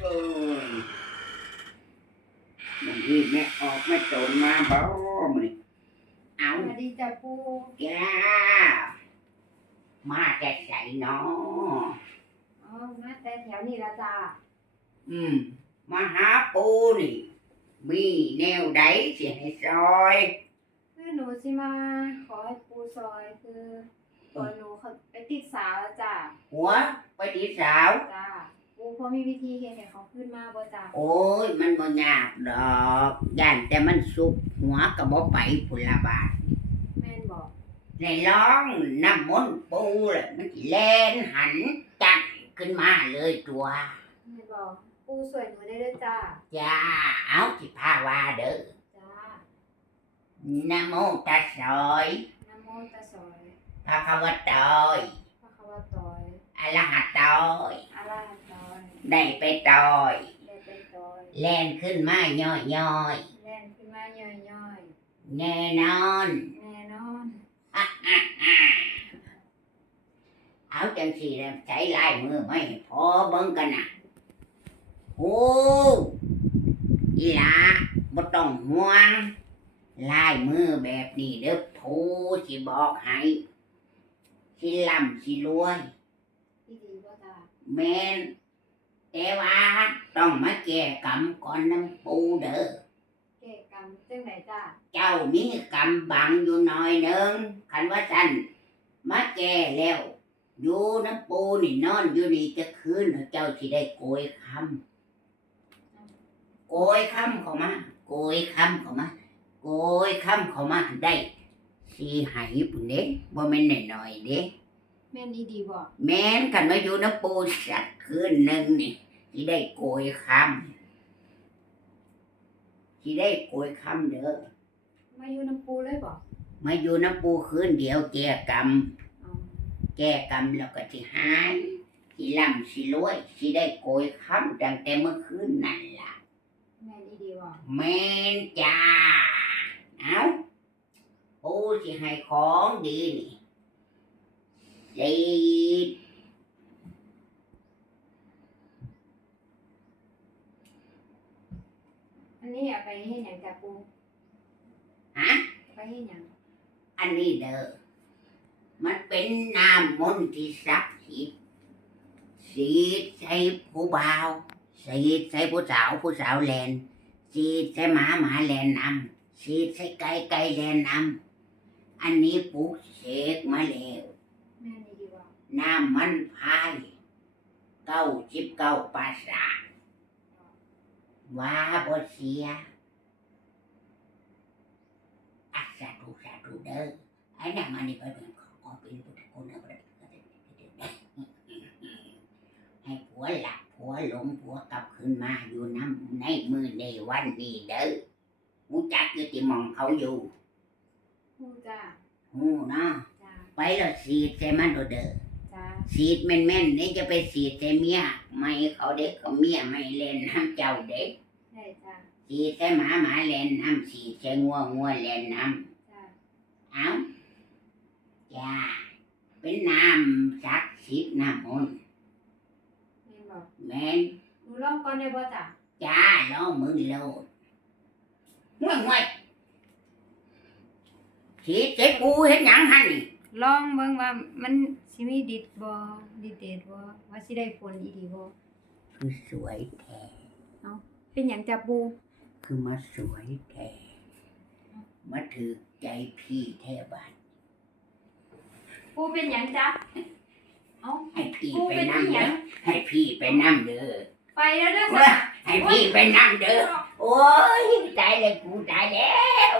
เออมันนี่แม่ออกไม่ตนมาบ่มึงเอาสวัสดีจ้ะปูแกมาแต่ใส่เนาะอ๋อมาแต่แถวนี้ละจ้าอืมมาหาปูนี่ มีแนวใดสิให้ซอยคือหนูสิมา ขอให้ปูซอยคือตัวหนูเขาไปติดสาวแล้วจ้าหัวไปดีสาว จ้า ปูพอมีวิธีเฮ็ดให้เขาขึ้นมาบ่จ้าโอ้ย มันบ่ยากดอกย่านแต่มันสุกหัวก็บ่ไปพุนละบาทแม่นบอกในร้องน้ำมนต์ปูเลยมันสิแล่นหันจัดขึ้นมาเลยตัวแม่นบอกปูสวยหนูได้เด้อจ้าจ้าเอาสิพาว่าเด้อจ้านะโมตัสสอยนะโมตัสสะพระคะวะโตยพระคะวะโตยอะระหะโตยอะระหะโตย ได้ไปโตยได้เป็นโตยแล่นขึ้นมาย่อยย่อยแล่นขึ้นมาย่อยๆแน่นอนๆแน่นอนเอาจังสีแล้วใช้ลายมือไม่พอเบิ่งกันนะโอ้อีหลาบ่ต้องห่วงลายมือแบบนี้เด้อผู้สิบอกให้สิล่ำสิรวยอีดีบ่จ้าแม่น แต่ว่าต้องมาแก้กรรมก่อนน้ำปูเด้อ เกะกรรมจังไดจ้าเจ้ามีกรรมบังอยู่หน่อยหนึงคันว่าสันมาแก่แล้ว อยู่น้ำปูนี่นอนอยู่นี่จะคืนเจ้าสิได้โกยคำโกยคำเข้ามาโกยคำเข้ามาโกยคำเข้ามาได้สีหายปุ่นเด้บ่แม่นน้อยๆเด้ แม่นอีดีบ่แม่นกันมาอยู่น้ำปูสักคืนหนึ่งนี่สิได้โกยคำสิได้โกยคำเด้อมาอยู่น้ำปูเลยบ่มาอยู่น้ำปูคืนเดียวแก้กรรมอ๋อแก้กรรมแล้วก็สิหายสิร่ำสิรวยสิได้โกยคำตั้งแต่เมื่อคืนนั่นล่ะ แม่นอีดีบ่แม่นจ้า เอาปูสิให้ของดีนี่ สีดอันนี้เอาไปเฮ็ดหยังจ้ะปูฮะไปเฮ็ดหยังอันนี้เด้อ มันเป็นน้ำมนต์ที่ศักดิ์สิทธิ์สีดใส่ผู้บ่าวสีดใส่ผู้สาวผู้สาวแลนสีดใส่หมาหมาแลนนำสีดใส่ไก่ไก่แลนนำอันนี้ปลูกเสกมาแล้ว แม่นอีดีบ่น้ำมันพายเก้าสิบเก้าภาษาว่าบ่เสียอัสาธุสาธุเด้อไอ้นั่นมันนี่ก็เป็นขอเป็นพุทธคุณนะให้ผัวหลับผัวหลงผัวกลับคืนมาอยู่น้ำในมือในวันนี้เด้อหูจักอยู่ที่หมองเขาอยู่ปูจ้าหูเนาะจ้า ไปแล้วสีดใส่มันโดดเด้อจ้าสีดแม่นๆนี่จะไปสีดแต่เมียไม่เขาเด็กเขาเมียไม่เล่นน้ำเจ้าเด็กได้จ้าสีดแต่หมาหมาเล่นน้ำสีดแต่งัวงัวเล่นน้จ้าำเอาจ้าเป็นน้ำศักดิ์สิทธิ์น้ำมนต์แม่นบ่แม่น หนูลองก่อนได้บ่จ้าจ้าล้อมือโลดห่วยห่วยสีดเจ็บกูเห็นหยังหันนี่ ลองเบิ่งว่ามันสิมีดิดบ่ดิดเด็ดบ่ว่าสิได้ผลอีดีบ่คือสวยแท้เป็นหยังจ้ะปูคือมาสวยแท้มาถือใจพี่แท้บ้านปูเป็นหยังจ้ะเอ้าให้พี่ปูไปเป็นนั่งอีหเด้ยัองให้พี่ไปนั่งเด้อไปแล้วเด้อว่าจ้ะให้พี่ไปนั่งเด้อโอ้ยตายเลยกูตายแล้ว